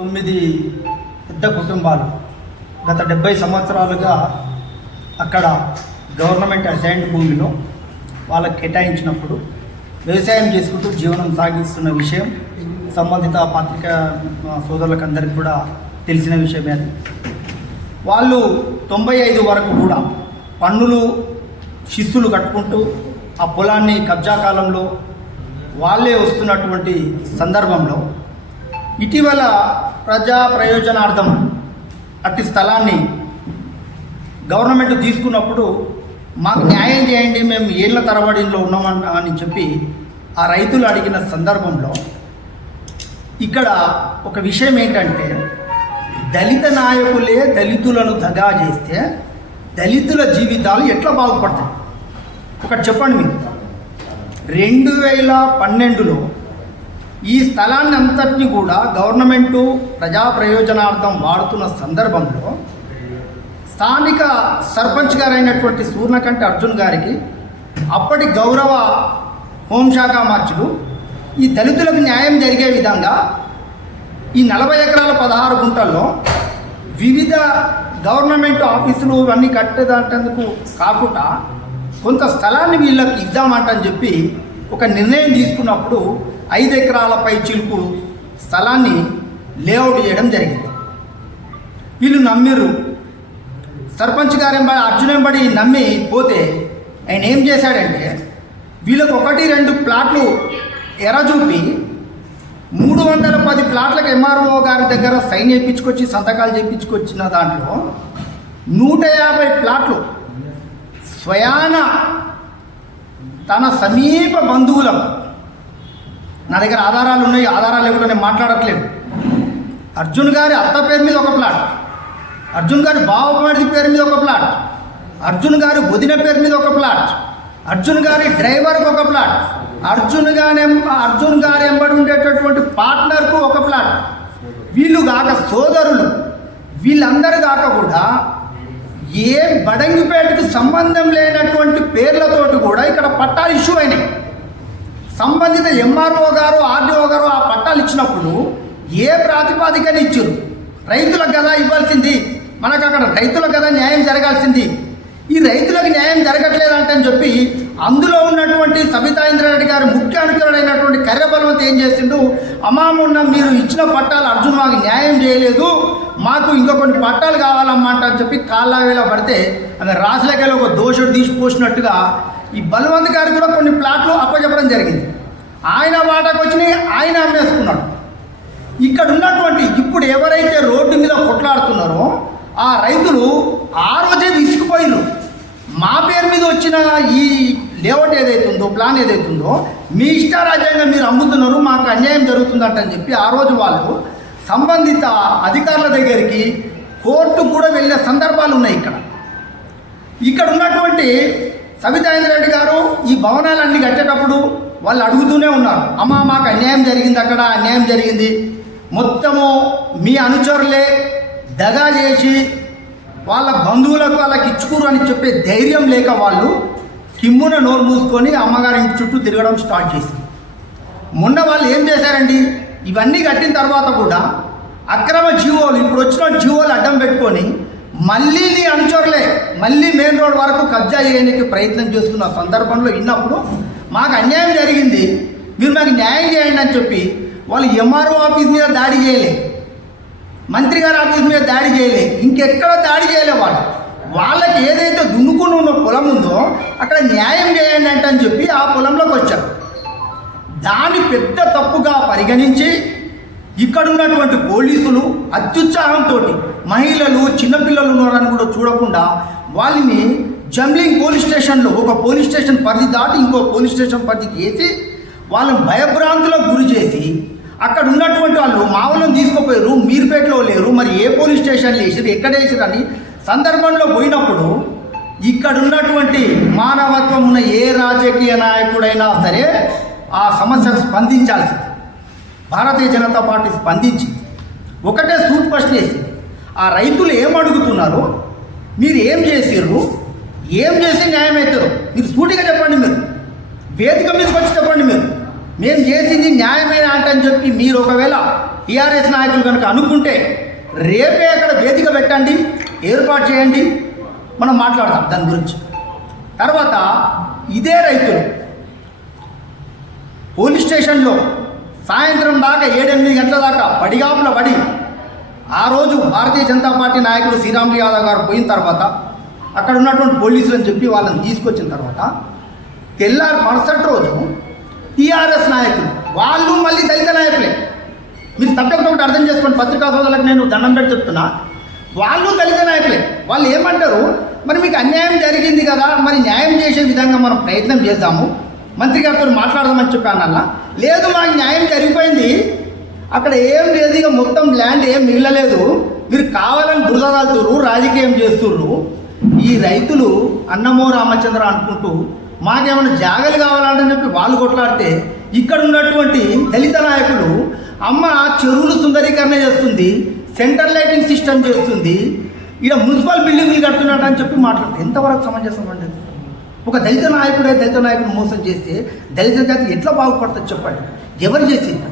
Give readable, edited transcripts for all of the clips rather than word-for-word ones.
9 పెద్ద కుటుంబాలు గత 70 సంవత్సరాలుగా అక్కడ గవర్నమెంట్ అసైన్డ్ భూమిలో వాళ్ళకి కేటాయించినప్పుడు వ్యవసాయం చేసుకుంటూ జీవనం సాగిస్తున్న విషయం సంబంధిత పత్రికా సోదరులకు అందరికీ కూడా తెలిసిన విషయమే. అది వాళ్ళు 95 వరకు కూడా పన్నులు శిస్తులు కట్టుకుంటూ ఆ పొలాన్ని కబ్జా కాలంలో వాళ్ళే వస్తున్నటువంటి సందర్భంలో ఇటీవల ప్రజా ప్రయోజనార్థం అట్టి స్థలాన్ని గవర్నమెంట్ తీసుకున్నప్పుడు మాకు న్యాయం చేయండి, మేము ఏళ్ల తరబడిలో ఉన్నామని చెప్పి ఆ రైతులు అడిగిన సందర్భంలో ఇక్కడ ఒక విషయం ఏంటంటే, దళిత నాయకులే దళితులను దగా చేస్తే దళితుల జీవితాలు ఎట్లా బాగుపడతాయి? ఒకటి చెప్పండి మీరు. 2012లో ఈ స్థలాన్ని అంతటినీ కూడా గవర్నమెంటు ప్రజా ప్రయోజనార్థం వాడుతున్న సందర్భంలో స్థానిక సర్పంచ్ గారైనటువంటి సూర్ణకంఠ అర్జున్ గారికి అప్పటి గౌరవ హోంశాఖ మార్చులు ఈ దళితులకు న్యాయం జరిగే విధంగా ఈ 40 ఎకరాల 16 గుంటల్లో వివిధ గవర్నమెంట్ ఆఫీసులు ఇవన్నీ కట్టేదంటందుకు కాకుండా కొంత స్థలాన్ని వీళ్ళకి ఇద్దామంటని చెప్పి ఒక నిర్ణయం తీసుకున్నప్పుడు 5 ఎకరాల పై చిలుకు స్థలాన్ని లేఅవుట్ చేయడం జరిగింది. వీళ్ళు నమ్మిర్రు. సర్పంచ్ గారెంబడి అర్జున్ ఎంబడి నమ్మి పోతే ఆయన ఏం చేశాడంటే, వీళ్ళకు 1-2 ప్లాట్లు ఎరచూపి 310 ప్లాట్లకు ఎంఆర్ఓ గారి దగ్గర సైన్ చేయించుకొచ్చి సంతకాలు చేయించుకొచ్చిన దాంట్లో 150 ప్లాట్లు స్వయాన తన సమీప బంధువులకు, నా దగ్గర ఆధారాలు ఉన్నాయి, ఆధారాలు లేకుండా నేను మాట్లాడట్లేదు, అర్జున్ గారి అత్త పేరు మీద ఒక ప్లాట్, అర్జున్ గారి బావమరిది పేరు మీద ఒక ప్లాట్, అర్జున్ గారి వదిన పేరు మీద ఒక ప్లాట్, అర్జున్ గారి డ్రైవర్కి ఒక ప్లాట్, అర్జున్ గారి ఎంబడి ఉండేటటువంటి పార్ట్నర్కు ఒక ప్లాట్, వీళ్ళు కాక సోదరులు వీళ్ళందరూ కాక కూడా ఏ బడంగిపేటకు సంబంధం లేనటువంటి పేర్లతోటి కూడా ఇక్కడ పట్టాలు ఇష్యూ అయినాయి. సంబంధిత ఎంఆర్ఓ గారు ఆర్డీఓ గారు ఆ పట్టాలు ఇచ్చినప్పుడు ఏ ప్రాతిపాదికన ఇచ్చారు? రైతులకు కదా ఇవ్వాల్సింది, మనకు అక్కడ రైతులకు కదా న్యాయం జరగాల్సింది. ఈ రైతులకు న్యాయం జరగట్లేదంటని చెప్పి అందులో ఉన్నటువంటి సబితా ఇంద్రారెడ్డి గారు ముఖ్య అనుచరుడైనటువంటి కర్రె బలవంత్ ఏం చేసిండు, అమ్మామున్న మీరు ఇచ్చిన పట్టాలు అర్జున్ మాకు న్యాయం చేయలేదు, మాకు ఇంకా కొన్ని పట్టాలు కావాలమ్మా అని చెప్పి కాళ్ళవేలా పడితే ఆమె రాసులకెళ్ళి ఒక దోషుడు తీసిపోసినట్టుగా ఈ బలవంత్ గారికి కూడా కొన్ని ప్లాట్లు అప్పచెప్పడం జరిగింది. ఆయన వాటాకు వచ్చినాయి, ఆయన అమ్మేసుకున్నాడు. ఇక్కడ ఉన్నటువంటి ఇప్పుడు ఎవరైతే రోడ్డు మీద కొట్లాడుతున్నారో ఆ రైతులు ఆ రోజే విసిగిపోయినారు. మా పేరు మీద వచ్చిన ఈ లేఅవుట్ ఏదైతుందో, ప్లాన్ ఏదైతుందో మీ ఇష్టారాజ్యంగా మీరు అమ్ముతున్నారు, మాకు అన్యాయం జరుగుతుందంటని చెప్పి ఆ రోజు వాళ్ళు సంబంధిత అధికారుల దగ్గరికి కోర్టు కూడా వెళ్ళే సందర్భాలు ఉన్నాయి. ఇక్కడ ఉన్నటువంటి సబితా ఇంద్రారెడ్డి గారు ఈ భవనాలన్నీ కట్టేటప్పుడు వాళ్ళు అడుగుతూనే ఉన్నారు, అమ్మ మాకు అన్యాయం జరిగింది, అక్కడ అన్యాయం జరిగింది, మొత్తము మీ అనుచరులే దగా చేసి వాళ్ళ బంధువులకు వాళ్ళకి ఇచ్చుకురు అని చెప్పే ధైర్యం లేక వాళ్ళు కిమ్మున నోరు మూసుకొని అమ్మగారి ఇంటి చుట్టూ తిరగడం స్టార్ట్ చేసింది. మొన్న వాళ్ళు ఏం చేశారండి, ఇవన్నీ కట్టిన తర్వాత కూడా అక్రమ జీవోలు, ఇప్పుడు వచ్చిన జీవోలు అడ్డం పెట్టుకొని మళ్ళీ నీ అనుచరులే మళ్ళీ మెయిన్ రోడ్ వరకు కబ్జా చేయడానికి ప్రయత్నం చేస్తున్న సందర్భంలో విన్నప్పుడు మాకు అన్యాయం జరిగింది, మీరు మాకు న్యాయం చేయండి అని చెప్పి వాళ్ళు ఎంఆర్ఓ ఆఫీస్ మీద దాడి చేయలే, మంత్రి గారి ఆఫీస్ మీద దాడి చేయలే, ఇంకెక్కడ దాడి చేయలే. వాళ్ళకి ఏదైతే దున్నుకుని ఉన్న పొలం ఉందో అక్కడ న్యాయం చేయండి అంటని చెప్పి ఆ పొలంలోకి వచ్చారు. దాన్ని పెద్ద తప్పుగా పరిగణించి ఇక్కడ ఉన్నటువంటి పోలీసులు అత్యుత్సాహంతో మహిళలు చిన్నపిల్లలు ఉన్నారని కూడా చూడకుండా వాళ్ళని జంబ్లింగ్ పోలీస్ స్టేషన్లో, ఒక పోలీస్ స్టేషన్ పరిధి దాటి ఇంకో పోలీస్ స్టేషన్ పరిధికి వేసి వాళ్ళని భయభ్రాంతులకు గురి చేసి అక్కడ ఉన్నటువంటి వాళ్ళు మా వాళ్ళని తీసుకుపోయారు, మీర్పేటలో లేరు, మరి ఏ పోలీస్ స్టేషన్లు వేసారు, ఎక్కడ వేసారు అని సందర్భంలో పోయినప్పుడు ఇక్కడ ఉన్నటువంటి మానవత్వం ఉన్న ఏ రాజకీయ నాయకుడైనా సరే ఆ సమస్యకు స్పందించాల్సింది. భారతీయ జనతా పార్టీ స్పందించింది. ఒకటే సూట్ ప్రశ్న వేసింది, ఆ రైతులు ఏమడుగుతున్నారు, మీరు ఏం చేసిర్రు, ఏం చేసి న్యాయం అవుతారు మీరు సూటిగా చెప్పండి, మీరు వేదిక మీదకి వచ్చి చెప్పండి, మేము చేసింది న్యాయమైన అంటని చెప్పి మీరు ఒకవేళ టీఆర్ఎస్ నాయకులు కనుక అనుకుంటే రేపే అక్కడ వేదిక పెట్టండి, ఏర్పాటు చేయండి, మనం మాట్లాడదాం దాని గురించి. తర్వాత ఇదే రైతులు పోలీస్ స్టేషన్లో సాయంత్రం దాకా 7-8 గంటల దాకా పడిగాపుల పడి ఆ రోజు భారతీయ జనతా పార్టీ నాయకుడు శ్రీరాములు యాదవ్ గారు పోయిన తర్వాత అక్కడ ఉన్నటువంటి పోలీసులను చెప్పి వాళ్ళని తీసుకొచ్చిన తర్వాత తెల్లారి మరుసటి రోజు టీఆర్ఎస్ నాయకులు వాళ్ళు మళ్ళీ దళిత నాయకులే. మీరు సబ్జెక్ట్ ఒకటి అర్థం చేసుకోండి, పత్రికా సోదరులకు నేను దండం పెట్టి చెప్తున్నా, వాళ్ళు దళిత నాయకులే. వాళ్ళు ఏమంటారు, మరి మీకు అన్యాయం జరిగింది కదా, మరి న్యాయం చేసే విధంగా మనం ప్రయత్నం చేద్దాము, మంత్రి గారితో మాట్లాడదామని చెప్పానల్లా. లేదు, మాకు న్యాయం జరిగిపోయింది, అక్కడ ఏం లేదు, ఇక మొత్తం ల్యాండ్ ఏం మిగలలేదు, మీరు కావాలని బురదలుతుర్రు, రాజకీయం చేస్తుర్రు. ఈ రైతులు అన్నమో రామచంద్ర అనుకుంటూ మాకేమైనా జాగలు కావాలని చెప్పి వాళ్ళు కొట్లాడితే ఇక్కడ ఉన్నటువంటి దళిత నాయకులు అమ్మ చెరువులు సుందరీకరణ చేస్తుంది, సెంట్రల్ లైటింగ్ సిస్టమ్ చేస్తుంది, ఇక మున్సిపల్ బిల్డింగులు కడుతున్నాడు అని చెప్పి మాట్లాడుతుంది. ఎంతవరకు సమంజసం అండి? ఒక దళిత నాయకుడు మోసం చేస్తే దళిత జాతి ఎట్లా బాగుపడుతుంది చెప్పండి? ఎవరు చేసింది?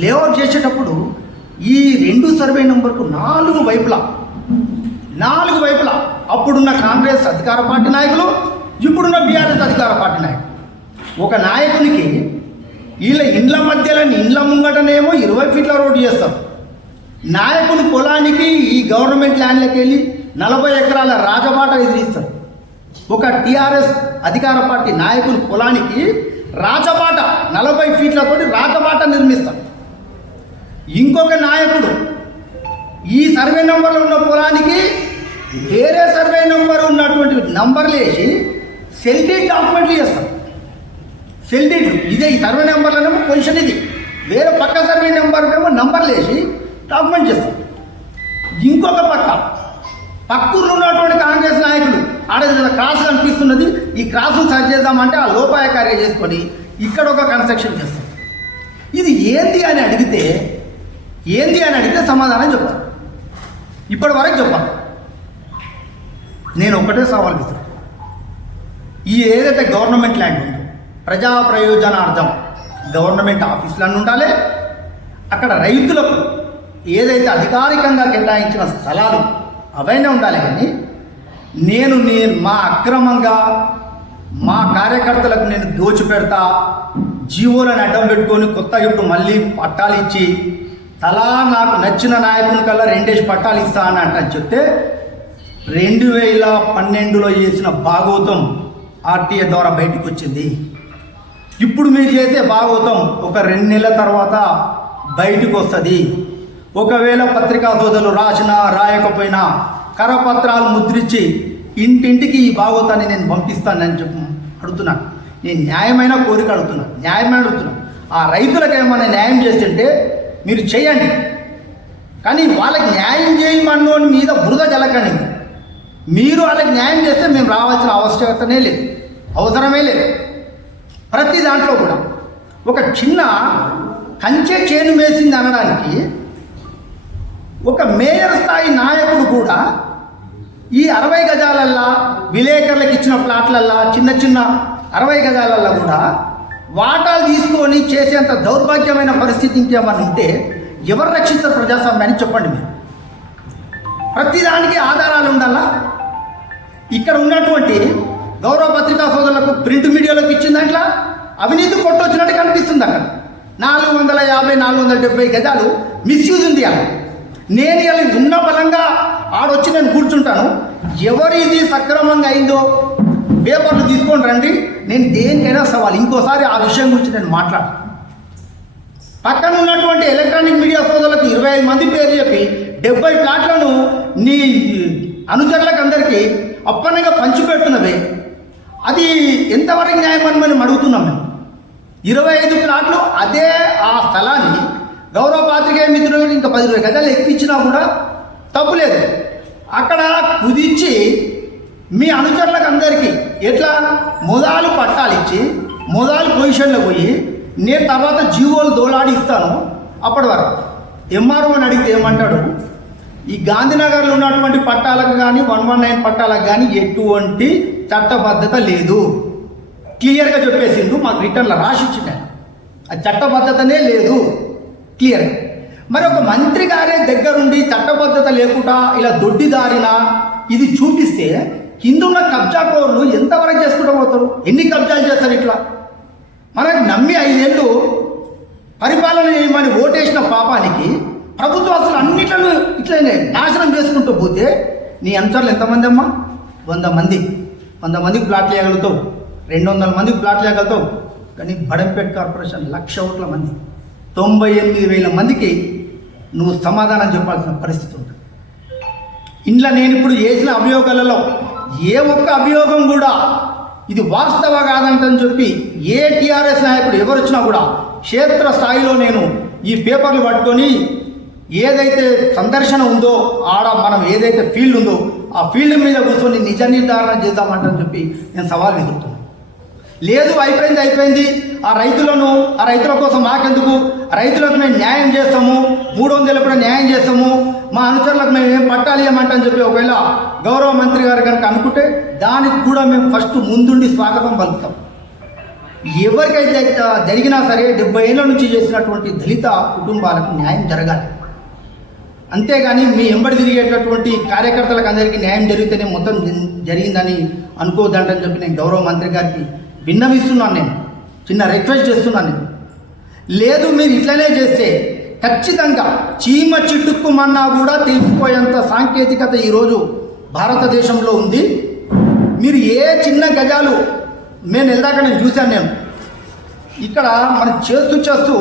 లేఅవుట్ చేసేటప్పుడు ఈ 2 సర్వే నెంబర్కు 4 వైపులా అప్పుడున్న కాంగ్రెస్ అధికార పార్టీ నాయకులు, ఇప్పుడున్న బీఆర్ఎస్ అధికార పార్టీ నాయకులు, ఒక నాయకునికి వీళ్ళ ఇండ్ల మధ్యలో ఇండ్ల ముంగటనేమో 20 ఫీట్ల రోడ్డు చేస్తారు, నాయకుని పొలానికి ఈ గవర్నమెంట్ ల్యాండ్లోకి వెళ్ళి 40 ఎకరాల రాజబాట ఎదిరిస్తారు. ఒక టీఆర్ఎస్ అధికార పార్టీ నాయకుని పొలానికి రాజబాట 40 ఫీట్లతోటి రాజబాట నిర్మిస్తారు. ఇంకొక నాయకుడు ఈ సర్వే నెంబర్లో ఉన్న పొలానికి వేరే సర్వే నెంబర్ ఉన్నటువంటి నంబర్లు వేసి సెల్డీడ్ డాక్యుమెంట్లు చేస్తారు. సెల్డీడ్లు ఇదే ఈ సర్వే నెంబర్లోనేమో పొజిషన్ ఇది, వేరే పక్క సర్వే నెంబర్నేమో నంబర్లు వేసి డాక్యుమెంట్ చేస్తారు. ఇంకొక పక్కూర్లో ఉన్నటువంటి కాంగ్రెస్ నాయకులు ఆడ క్రాస్ కనిపిస్తున్నది, ఈ క్రాస్ను సరి చేద్దామంటే ఆ లోపాయకార్య చేసుకొని ఇక్కడ ఒక కన్స్ట్రక్షన్ చేస్తారు. ఇది ఏంది అని అడిగితే సమాధానం చెప్పాలి. ఇప్పటి వరకు చెప్పాలి. నేను ఒకటే సవాల్ ఇస్తాను, ఈ ఏదైతే గవర్నమెంట్ ల్యాండ్ ఉందో ప్రజా ప్రయోజనార్థం గవర్నమెంట్ ఆఫీసులన్నీ ఉండాలి, అక్కడ రైతులకు ఏదైతే అధికారికంగా కేటాయించిన స్థలాలు అవైనా ఉండాలి. కానీ నేను మా అక్రమంగా మా కార్యకర్తలకు నేను దోచిపెడతా, జీవోలను అడ్డం పెట్టుకొని కొత్తగా ఇప్పుడు మళ్ళీ పట్టాలు ఇచ్చి తలా నాకు నచ్చిన నాయకుని కల్లా 2 పట్టాలు ఇస్తా అని అంటని చెప్తే 2012లో చేసిన భాగవతం ఆర్టీఏ ద్వారా బయటకు వచ్చింది. ఇప్పుడు మీరు చేసే భాగవతం ఒక 2 నెలల తర్వాత బయటకు వస్తుంది. ఒకవేళ పత్రికా సోదరులు రాసినా రాయకపోయినా కరపత్రాలు ముద్రించి ఇంటింటికి ఈ భాగవతాన్ని నేను పంపిస్తానని చెప్పి అడుగుతున్నాను. నేను న్యాయమైన కోరిక అడుగుతున్నాను. ఆ రైతులకు ఏమైనా న్యాయం చేస్తుంటే మీరు చేయండి, కానీ వాళ్ళకి న్యాయం చేయమన్నోని మీద బురద జలకండి. మీరు వాళ్ళకి న్యాయం చేస్తే మేము రావాల్సిన అవసరమే లేదు. ప్రతి దాంట్లో కూడా ఒక చిన్న కంచె చేను వేసింది అనడానికి ఒక మేయర్ స్థాయి నాయకుడు కూడా ఈ 60 గజాలల్లా విలేకరులకు ఇచ్చిన ప్లాట్లల్లా చిన్న 60 గజాలల్లా కూడా వాటాలు తీసుకొని చేసేంత దౌర్భాగ్యమైన పరిస్థితి ఇంకేమన్నా ఉంటే ఎవరు రక్షిస్తారు ప్రజాస్వామ్యాన్ని చెప్పండి మీరు? ప్రతిదానికి ఆధారాలు ఉండాలా. ఇక్కడ ఉన్నటువంటి గౌరవ పత్రికా సోదరులకు ప్రింట్ మీడియాలోకి ఇచ్చిన దాంట్లో అవినీతి కొట్టొచ్చినట్టు కనిపిస్తుంది. అక్కడ 450-470 గజాలు మిస్యూజ్ ఉంది. అలా నేను ఇలా ఉన్న బలంగా ఆడొచ్చి నేను కూర్చుంటాను. ఎవరిది సక్రమంగా అయిందో పేపర్లు తీసుకొని రండి, నేను దేనికైనా సవాల్. ఇంకోసారి ఆ విషయం గురించి నేను మాట్లాడు. పక్కన ఉన్నటువంటి ఎలక్ట్రానిక్ మీడియా సోదరులకు 25 మంది పేరు చెప్పి 70 ప్లాట్లను నీ అనుచరులకు అందరికీ అప్పనంగా పంచిపెడుతున్నవే, అది ఎంతవరకు న్యాయం అని మనం అడుగుతున్నాం. మేము 25 ప్లాట్లు అదే ఆ స్థలాన్ని గౌరవ పాత్రికేయ మిత్రులకు ఇంకా 10 గజాలు ఎక్కించినా కూడా తప్పులేదు. అక్కడ కుదిచ్చి మీ అనుచరులకు అందరికీ ఎట్లా మొదలు పట్టాలు ఇచ్చి మొదలు పొజిషన్లో పోయి నేను తర్వాత జీవోలు దోలాడి ఇస్తాను. అప్పటి వరకు ఎంఆర్ఓ అని అడిగితే ఏమంటాడు, ఈ గాంధీనగర్లో ఉన్నటువంటి పట్టాలకు కానీ 119 పట్టాలకు కానీ ఎటువంటి చట్టబద్ధత లేదు, క్లియర్గా చెప్పేసిండు. మాకు రిటర్న్లో రాసి ఇచ్చిండు. ఆ చట్టబద్ధతనే లేదు క్లియర్. మరి ఒక మంత్రి గారే దగ్గరుండి చట్టబద్ధత లేకుండా ఇలా దొడ్డిదారిన ఇది చూపిస్తే కిందున్న కబ్జాకోరులు ఎంతవరకు చేసుకుంటూ పోతారు? ఎన్ని కబ్జాలు చేస్తారు? ఇట్లా మనకు నమ్మి 5 ఏళ్ళు పరిపాలన చేయమని ఓటేసిన పాపానికి ప్రభుత్వం అసలు అన్నిట్లను ఇట్లనే నాశనం చేసుకుంటూ పోతే నీ అనుచరులు ఎంతమంది అమ్మా? 100 మంది. 100 మందికి ప్లాట్లు వేయగలుగుతావు, 200 మందికి ప్లాట్లు వేయగలుగుతావు. కానీ బడంపేట్ కార్పొరేషన్ 1,00,000 ఓట్ల మంది, 98,000 మందికి నువ్వు సమాధానం చెప్పాల్సిన పరిస్థితి ఉంటుంది. ఇంట్లో నేను ఇప్పుడు చేసిన అభియోగాలలో ఏ ఒక్క అభియోగం కూడా ఇది వాస్తవ కాదంటని చెప్పి ఏ టీఆర్ఎస్ నాయకుడు ఎవరు వచ్చినా కూడా క్షేత్ర స్థాయిలో నేను ఈ పేపర్లు పట్టుకొని ఏదైతే సందర్శన ఉందో ఆడ మనం ఏదైతే ఫీల్డ్ ఉందో ఆ ఫీల్డ్ మీద కూర్చొని నిజ నిర్ధారణ చేద్దామంటని చెప్పి నేను సవాల్ విసురుతున్నాను. లేదు అయిపోయింది ఆ రైతుల కోసం మాకెందుకు, రైతులకు మేము న్యాయం చేస్తాము, 300 కూడా న్యాయం చేస్తాము, మా అనుచరులకు మేము ఏం పట్టాలి ఏమంటని చెప్పి ఒకవేళ గౌరవ మంత్రి గారు కనుక అనుకుంటే దానికి కూడా మేము ఫస్ట్ ముందుండి స్వాగతం పలుకుతాం. ఎవరికైతే జరిగినా సరే 70 ఏళ్ళ నుంచి చేసినటువంటి దళిత కుటుంబాలకు న్యాయం జరగాలి. అంతేగాని మీ ఎంబడి తిరిగేటటువంటి కార్యకర్తలకు అందరికీ న్యాయం జరిగితేనే మొత్తం జరిగిందని అనుకోవద్దంటని చెప్పి నేను గౌరవ మంత్రి గారికి విన్నవిస్తున్నాను. నేను చిన్న రిక్వెస్ట్ చేస్తున్నాను. నేను లేదు మీరు ఇట్లనే చేస్తే ఖచ్చితంగా చీమ చిట్టుక్కుమన్నా కూడా తెలిసిపోయేంత సాంకేతికత ఈరోజు భారతదేశంలో ఉంది. మీరు ఏ చిన్న గజాలు నేను వెళ్దాక నేను చూశాను. నేను ఇక్కడ మనం చేస్తూ